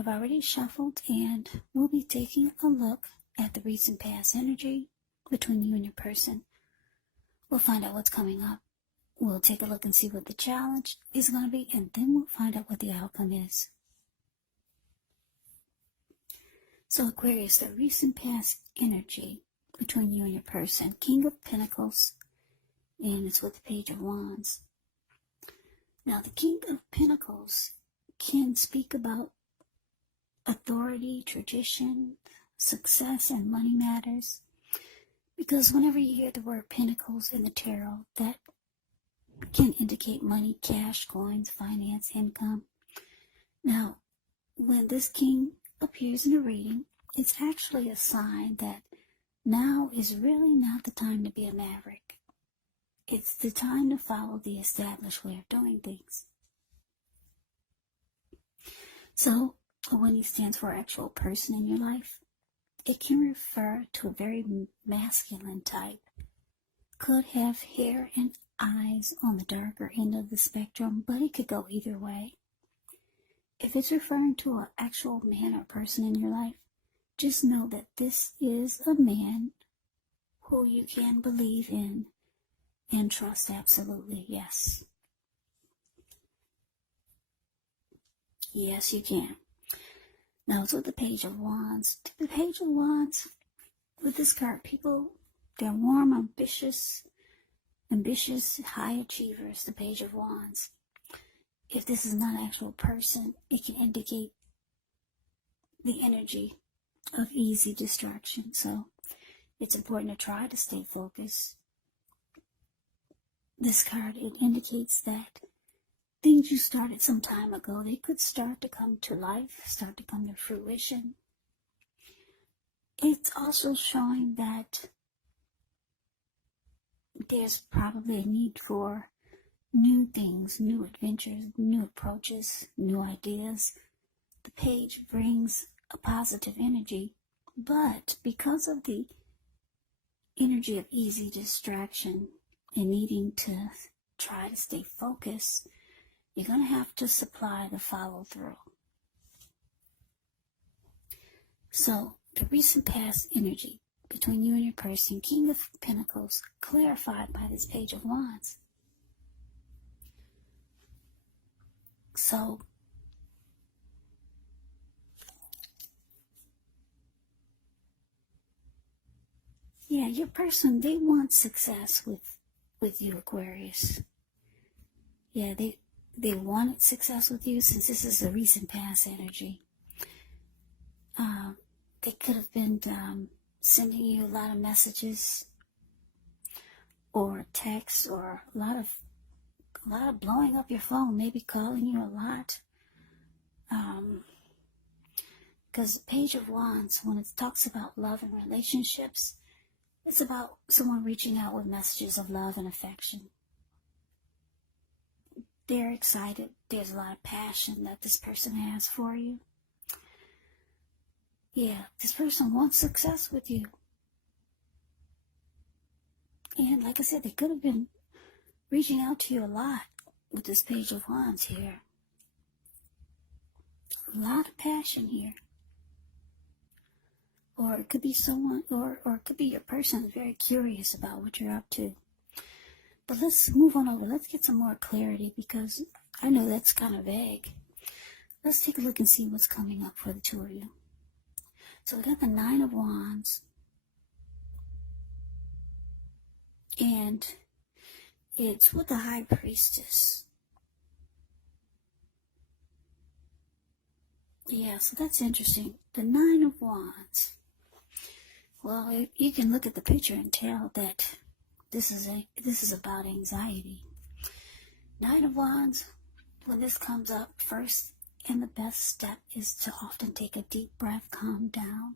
I've already shuffled, and we'll be taking a look at the recent past energy between you and your person. We'll find out what's coming up. We'll take a look and see what the challenge is going to be, and then we'll find out what the outcome is. So Aquarius, the recent past energy between you and your person. King of Pentacles, and it's with the Page of Wands. Now, the King of Pentacles can speak about authority, tradition, success, and money matters. Because whenever you hear the word Pentacles in the tarot, that can indicate money, cash, coins, finance, income. Now, when this king appears in a reading, it's actually a sign that now is really not the time to be a maverick. It's the time to follow the established way of doing things. So, when he stands for actual person in your life, it can refer to a very masculine type. Could have hair and eyes on the darker end of the spectrum, but it could go either way. If it's referring to an actual man or person in your life, just know that this is a man who you can believe in and trust absolutely, yes. Yes, you can. Now, it's with the Page of Wands. The Page of Wands, with this card, people, they're warm, ambitious, high achievers, the Page of Wands. If this is not an actual person, it can indicate the energy of easy distraction. So it's important to try to stay focused. This card, it indicates that things you started some time ago, they could start to come to life, start to come to fruition. It's also showing that there's probably a need for new things, new adventures, new approaches, new ideas. The page brings a positive energy, but because of the energy of easy distraction and needing to try to stay focused, you're going to have to supply the follow-through. So, the recent past energy between you and your person, King of Pentacles, clarified by this Page of Wands. So, yeah, your person, they want success with you, Aquarius. Yeah, they wanted success with you since this is a recent past energy. They could have been sending you a lot of messages or texts, or a lot of blowing up your phone, maybe calling you a lot. Because the Page of Wands, when it talks about love and relationships, it's about someone reaching out with messages of love and affection. They're excited. There's a lot of passion that this person has for you. Yeah, this person wants success with you. And like I said, they could have been reaching out to you a lot with this Page of Wands here. A lot of passion here. Or it could be someone, or it could be your person who's very curious about what you're up to. But let's move on over. Let's get some more clarity, because I know that's kind of vague. Let's take a look and see what's coming up for the two of you. So we got the Nine of Wands. And it's with the High Priestess. Yeah, so that's interesting. The Nine of Wands. Well, you can look at the picture and tell that this is about anxiety. Nine of Wands, when this comes up, first and the best step is to often take a deep breath, calm down.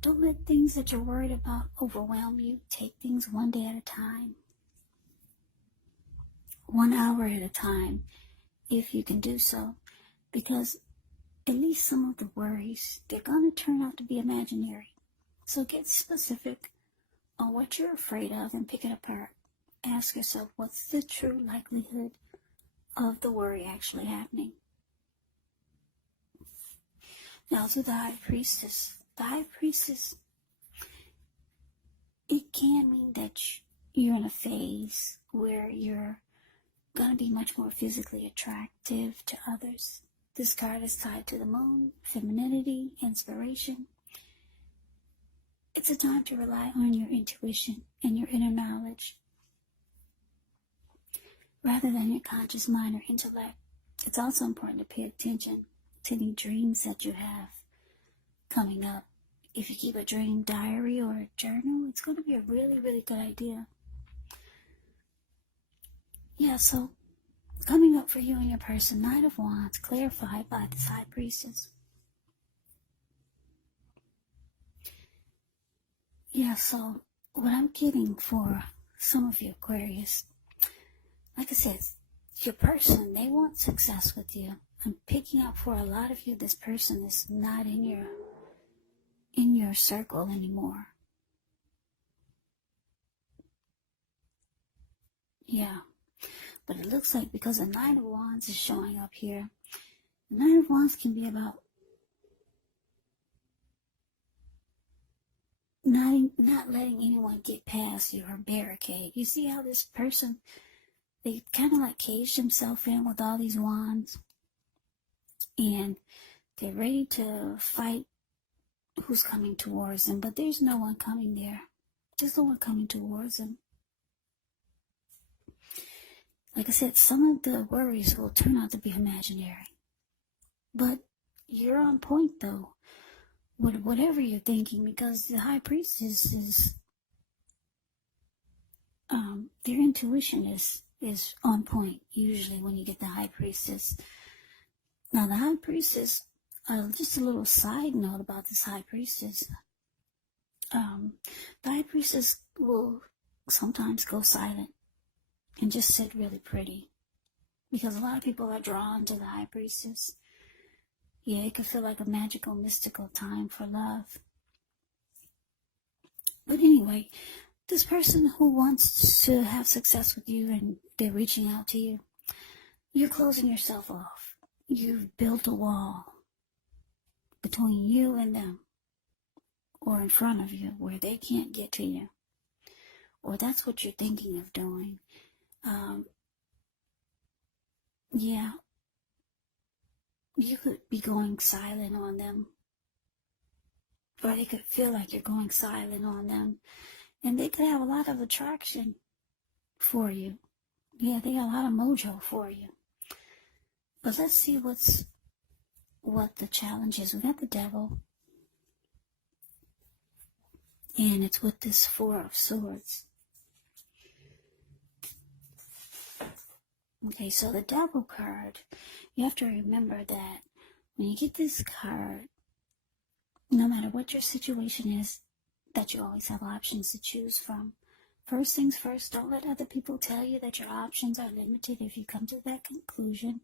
Don't let things that you're worried about overwhelm you. Take things one day at a time. 1 hour at a time, if you can do so. Because at least some of the worries, they're going to turn out to be imaginary. So get specific on what you're afraid of and pick it apart. Ask yourself, what's the true likelihood of the worry actually happening? Now to the High Priestess. The High Priestess, it can mean that you're in a phase where you're going to be much more physically attractive to others. This card is tied to the moon, femininity, inspiration. It's a time to rely on your intuition and your inner knowledge rather than your conscious mind or intellect. It's also important to pay attention to any dreams that you have coming up. If you keep a dream diary or a journal, it's going to be a really, really good idea. Yeah, so coming up for you and your person, Knight of Wands, clarified by this High Priestess. Yeah, so what I'm getting for some of you Aquarius, like I said, your person, they want success with you. I'm picking up for a lot of you, this person is not in your circle anymore. Yeah, but it looks like because the Knight of Wands is showing up here, the Knight of Wands can be about not letting anyone get past you or barricade. You see how this person, they kind of like caged themselves in with all these wands, and they're ready to fight who's coming towards them, but there's no one coming there. There's no one coming towards them. Like I said, some of the worries will turn out to be imaginary, but you're on point though with whatever you're thinking, because the High Priestess is their intuition is on point usually when you get the High Priestess. Now the High Priestess, just a little side note about this High Priestess, the High Priestess will sometimes go silent and just sit really pretty, because a lot of people are drawn to the High Priestess. Yeah, it could feel like a magical, mystical time for love. But anyway, this person who wants to have success with you and they're reaching out to you, you're closing yourself off. You've built a wall between you and them, or in front of you, where they can't get to you. Or that's what you're thinking of doing. Yeah, you could be going silent on them, or they could feel like you're going silent on them, and they could have a lot of attraction for you. Yeah, they got a lot of mojo for you. But let's see what the challenge is. We got the Devil, and it's with this Four of Swords. Okay, so the Devil card, you have to remember that when you get this card, no matter what your situation is, that you always have options to choose from. First things first, don't let other people tell you that your options are limited. If you come to that conclusion,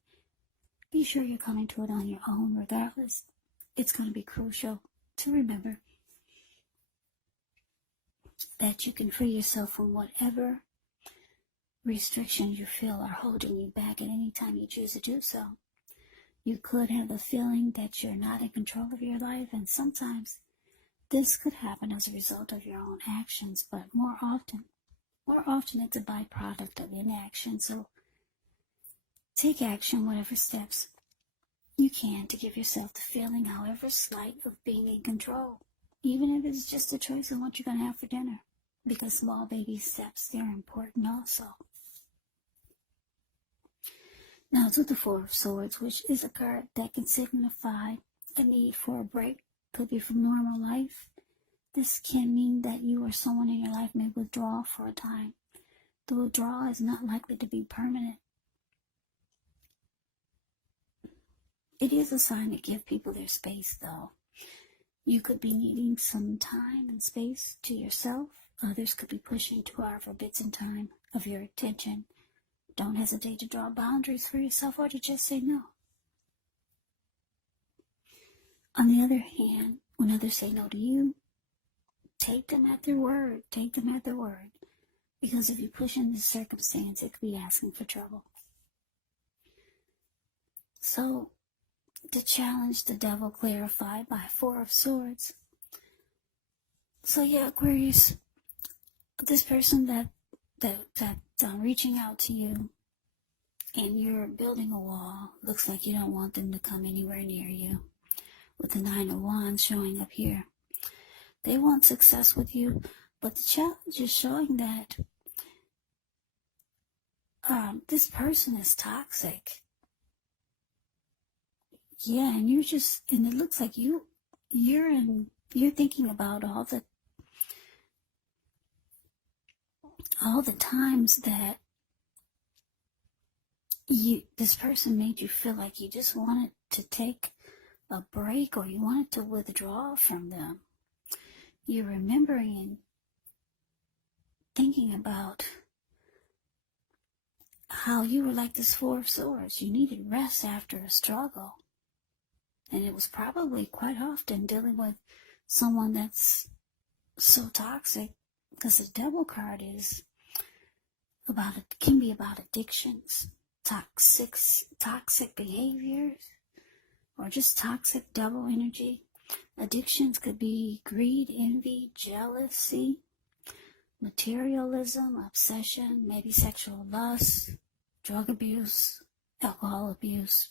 be sure you're coming to it on your own regardless. It's going to be crucial to remember that you can free yourself from whatever restrictions you feel are holding you back at any time you choose to do so. You could have the feeling that you're not in control of your life, and sometimes this could happen as a result of your own actions, but more often it's a byproduct of inaction. So take action, whatever steps you can, to give yourself the feeling, however slight, of being in control, even if it's just a choice of what you're going to have for dinner, because small baby steps, they're important also. Now it's with the Four of Swords, which is a card that can signify a need for a break. Could be from normal life. This can mean that you or someone in your life may withdraw for a time. The withdrawal is not likely to be permanent. It is a sign to give people their space, though. You could be needing some time and space to yourself. Others could be pushing too hard for bits and time of your attention. Don't hesitate to draw boundaries for yourself or to just say no. On the other hand, when others say no to you, take them at their word. Take them at their word. Because if you push in this circumstance, it could be asking for trouble. So, The challenge, the devil clarified by 4 of Swords. So yeah, Aquarius, this person that's reaching out to you and you're building a wall, looks like you don't want them to come anywhere near you. With the 9 of Wands showing up here. They want success with you, but the challenge is showing that this person is toxic. Yeah, and and it looks like you're thinking about all the times that this person made you feel like you just wanted to take a break, or you wanted to withdraw from them. You're remembering and thinking about how you were like this 4 of Swords. You needed rest after a struggle. And it was probably quite often dealing with someone that's so toxic, because the Devil card can be about addictions, toxic behaviors, or just toxic devil energy. Addictions could be greed, envy, jealousy, materialism, obsession, maybe sexual lust, drug abuse, alcohol abuse.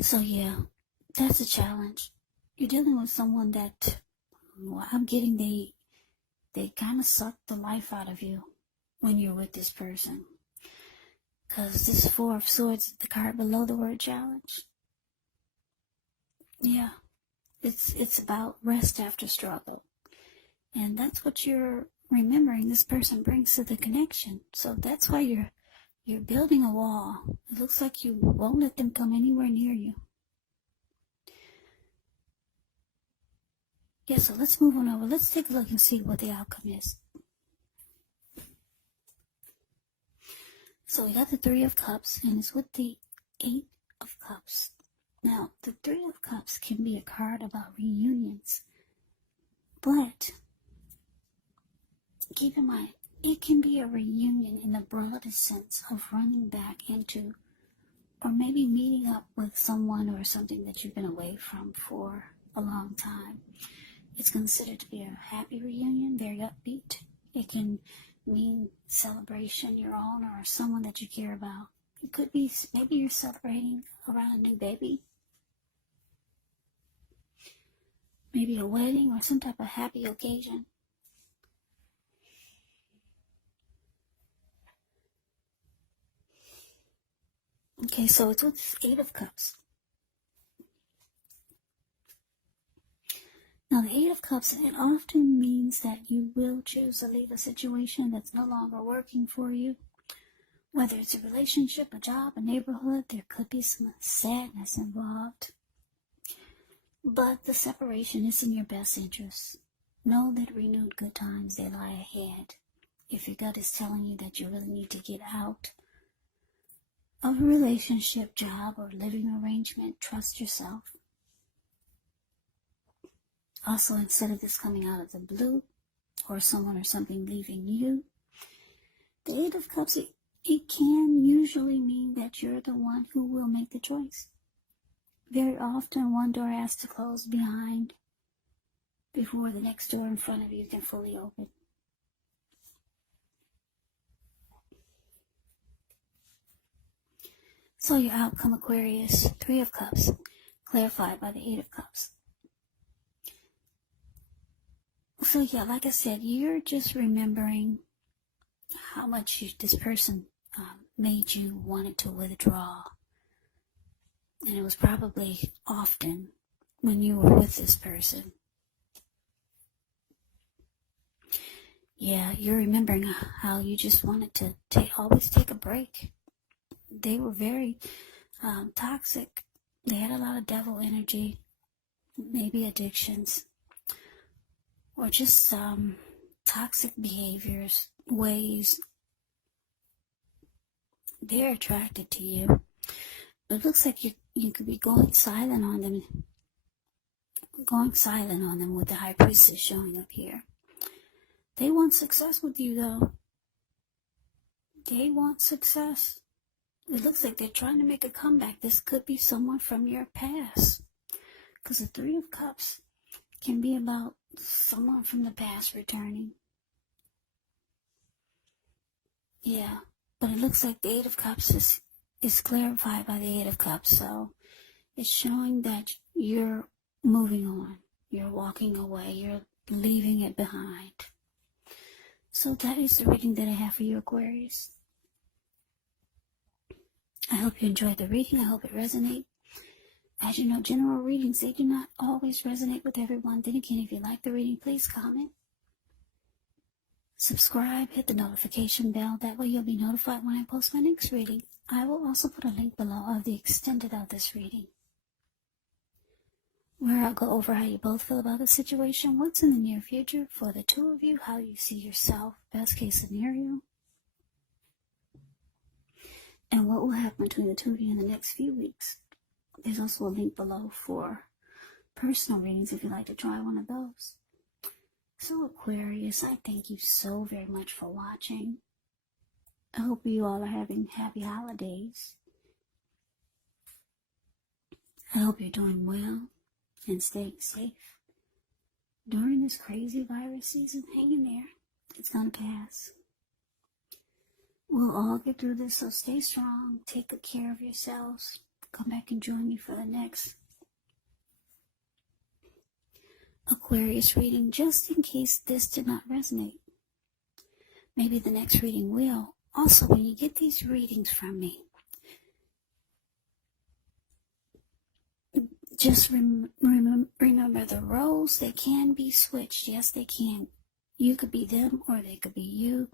So yeah, that's a challenge. You're dealing with someone that, I'm getting they kind of suck the life out of you when you're with this person. Because this 4 of Swords, the card below the word challenge. Yeah, it's about rest after struggle. And that's what you're remembering this person brings to the connection. So that's why you're building a wall. It looks like you won't let them come anywhere near you. Yeah, so let's move on over. Let's take a look and see what the outcome is. So we got the 3 of Cups, and it's with the 8 of Cups. Now, the 3 of Cups can be a card about reunions, but keep in mind, it can be a reunion in the broadest sense of running back into, or maybe meeting up with someone or something that you've been away from for a long time. It's considered to be a happy reunion, very upbeat. It can mean celebration, your own or someone that you care about. It could be maybe you're celebrating around a new baby, maybe a wedding or some type of happy occasion. Okay, so it's with 8 of Cups. Now, the 8 of Cups, it often means that you will choose to leave a situation that's no longer working for you. Whether it's a relationship, a job, a neighborhood, there could be some sadness involved. But the separation is in your best interest. Know that renewed good times, they lie ahead. If your gut is telling you that you really need to get out of a relationship, job, or living arrangement, trust yourself. Also, instead of this coming out of the blue, or someone or something leaving you, the 8 of Cups, it can usually mean that you're the one who will make the choice. Very often, one door has to close behind before the next door in front of you can fully open. So your outcome, Aquarius, 3 of Cups, clarified by the 8 of Cups. So yeah, like I said, you're just remembering how much this person made you wanted to withdraw. And it was probably often when you were with this person. Yeah, you're remembering how you just wanted to always take a break. They were very toxic. They had a lot of devil energy, maybe addictions, or just toxic behaviors, ways. They're attracted to you. But it looks like you could be going silent on them with the High Priestess showing up here. They want success with you, though. They want success. It looks like they're trying to make a comeback. This could be someone from your past. Because the Three of Cups can be about someone from the past returning. Yeah, but it looks like the Eight of Cups is clarified by the Eight of Cups. So it's showing that you're moving on. You're walking away. You're leaving it behind. So that is the reading that I have for you, Aquarius. I hope you enjoyed the reading. I hope it resonated. As you know, general readings, they do not always resonate with everyone. Then again, if you like the reading, please comment, subscribe, hit the notification bell. That way you'll be notified when I post my next reading. I will also put a link below of the extended of this reading, where I'll go over how you both feel about the situation, what's in the near future for the two of you, how you see yourself, best case scenario, and what will happen between the two of you in the next few weeks. There's also a link below for personal readings if you'd like to try one of those. So Aquarius, I thank you so very much for watching. I hope you all are having happy holidays. I hope you're doing well and staying safe during this crazy virus season. Hang in there. It's gonna pass. We'll all get through this, so stay strong. Take good care of yourselves. Come back and join me for the next Aquarius reading, just in case this did not resonate. Maybe the next reading will. Also, when you get these readings from me, just remember the roles, they can be switched. Yes, they can. You could be them or they could be you.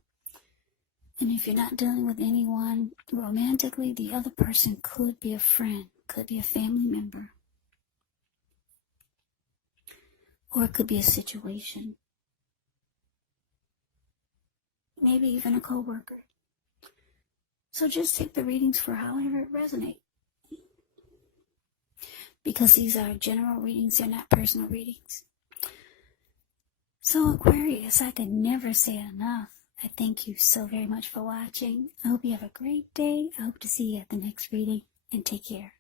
And if you're not dealing with anyone romantically, the other person could be a friend, could be a family member, or it could be a situation. Maybe even a coworker. So just take the readings for however it resonates. Because these are general readings, they're not personal readings. So Aquarius, I could never say it enough. I thank you so very much for watching. I hope you have a great day. I hope to see you at the next reading, and take care.